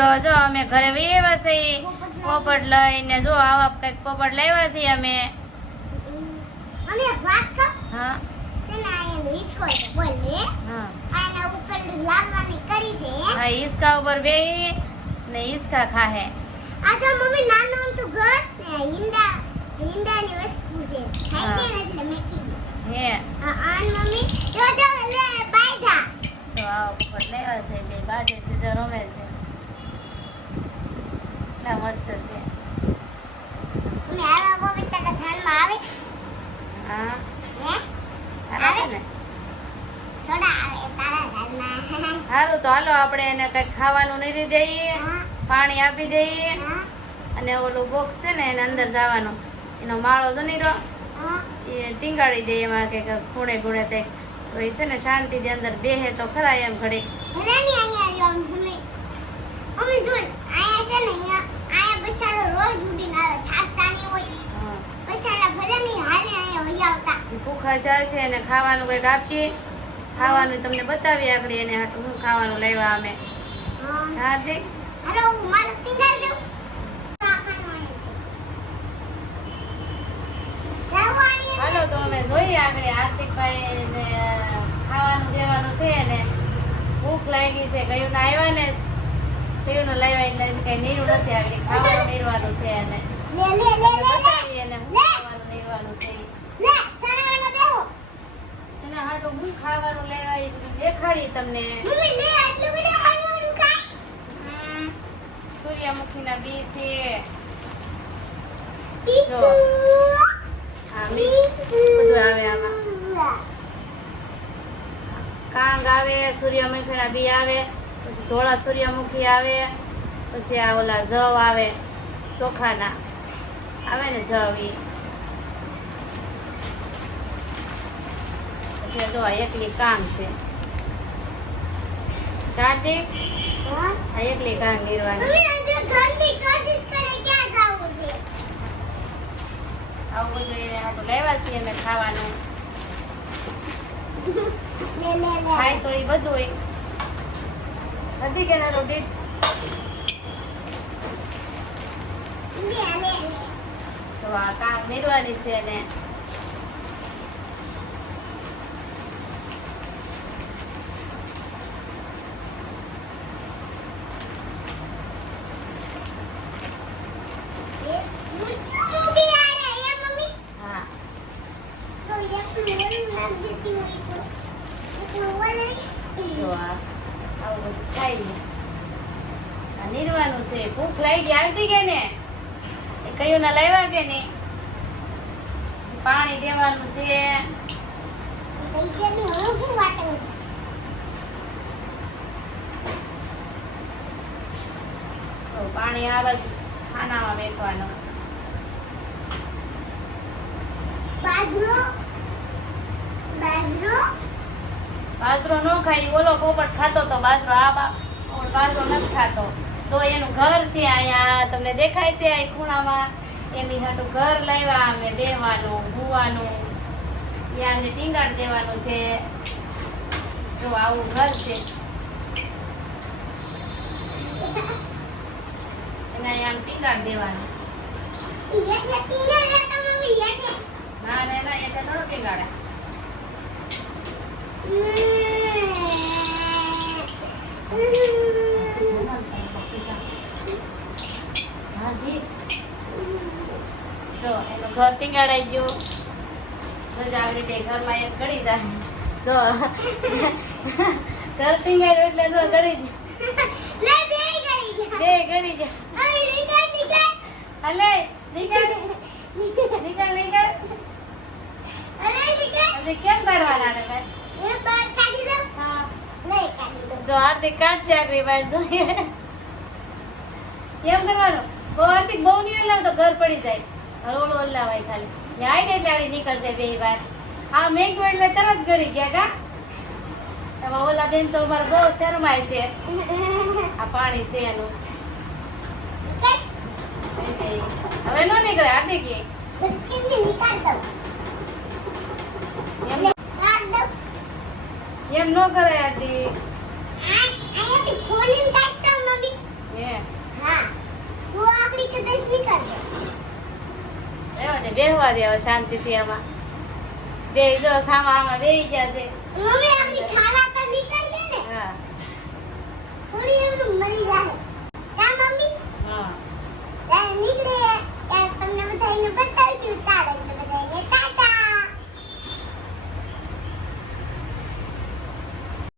મિત્રો જો અમે ઘરે વહીએ છીએ પોપટ લઈને જો આવા કંઈક પોપટ લાવ્યા છીએ અમે. હા. હિસકો ઉપર લાવવાની કરી છે. હે? હા હિસકા ઉપર બે ને હિસકા ખાહે. આ તો મમ્મી નાનું તો ઘર ને હિંડા હિંડાની વસ્તુ છે. ખાઈ ને એટલે મેં કીધું હે આ આન મમ્મી જો જો લે બાયધા તો આવા પોપટ લાવ્યા છે બે બાજે છે જો રમે છે એટલા મસ્ત છે મમ્મી આવા પવિત્ર કથાનમાં આવે હા સારા તો હાલો આપણે એને કંઈક ખાવાનું નીરી દઈએ, પાણી આપી દઈએ. અને ઓલું બોક્સ છે ને, એને અંદર જવાનું. એનો માળો તો નીરો એ ટીંગાડી દે એમાં કે ખૂણે ખૂણે તે તો એ છે ને, શાંતિથી અંદર બેહે તો ખરા એમ ઘડી. રોજ ઉડીને આવે, થાકતા નહીં હોય હા. બચારા ભલે ની હાલે અહીંયા વહી આવતા ઈ ભૂખા છે અને ખાવાનું કંઈક આપીએ ખાવાનું તમને બતાવીએ આગળ એને હાટું શું ખાવાનું લાવ્યા અમે. હાર્દિક હાલો હું તો અમે જોઈએ આગળ હાર્દિકભાઈ ને ખાવાનું દેવાનું છે ને ભૂખ લાગી છે. કયું ના આવ્યા ને કયું ને લાવ્યા એટલે કઈ નીરું નથી આગળ. ખાવાનું નીરવાનું છે લે બતાવીએ એને ખાવાનું નીરવાનું છે એના હું ખાવાનું લેવા એ બધું દેખાડી તમને. મમ્મી લે આટલું બધું ખાવાનું ખાય સૂર્યમુખીના બી છે. પીકુ આ મિક્સ બધું આવે આમાં. કાંગ આવે સૂર્યમુખીના બી આવે પછી ધોળા સૂર્યમુખી આવે પછી આ ઓલા જવ આવે ચોખાના. આવે ને જવ ઈ. પછી જો એકલી કાંગ છે. કાર્તિક? હા? આ એકલી કાંગ ગીરવાની મમ્મી આજે ઘરની કોશિશ કરે ક્યાં જાવું છે? આવું બધું એને હાટું લેવા છીએ અમે ખાવાનું. લે લે લે. ખાય તો એ બધું હોય. ડિટ્સ લે લે તો આ કામ નિરવાની છે ને મૂકી આલે એ મમ્મી હા તો એકલું ઓલું નાખ દેતી હોય તો એકલું ઓલું જો આ આવું બધું ખાઈ લે આ નિરવાનું છે. ભૂખ લાગી હાલતી કે ને? એ કયું ના લાવ્યા કે નહીં? પાણી દેવાનું છે. પાણી આવે છે. ખાનામાં મેકવાનું બાજરો બાજરો. બાજરો ન ખાઈ. ઓલો પોપટ ખાતો તો બાજરો આ બાજરો નથી ખાતો. તો એનું ઘર છે અહીંયા, તમને દેખાય છે આ ખૂણામાં. એની હાટું ઘર લાવ્યા, અમે બેહવાનું ભૂવાનું ત્યાં અમને ટીંગાડ દેવાનું છે. જો આવું ઘર છે. એને આમ ટીંગાડ દેવાનું. ના ના ના એટલે થોડો ટીંગાડે. જી એનું ઘર ટીંગાડાઈ ગયું. જો જાગરી બે ઘરમાં એક ગળી જાય. જો. ઘર ટીંગાડ્યું એટલે જો ગળી બે ગળી ગયા. હલે નીકળ. નીકળ નીકળ. કેમ કાઢવાના ને ભાઈ? જો હાર્દિક કાઢશે આગળ ભાઈ જોઈએ કેમ કરવાનો. બહુ હાર્દિક બહુ નહીં હલાવ તો ઘર પડી જાય. હળવળું હલાવાય ખાલી. ને એટલે આડી નીકળશે બે વાર. આ મેંગો એટલે તરત ગળી ગયા કા? હવે ઓલા બેન તો અમારે બહુ શરમાય છે. આ પાણી છે એનું. હવે ન નીકળે હાર્દિક એ. એમ એમ ન કરે હાર્દિક. આ હા. તું બેહવા દેવો શાંતિથી આમાં. બે જો સામા આમાં બેહી ગયા છે. મમ્મી આપણી ખાના તો નીકળશે ને. હા. થોડી એમ મરી જાય.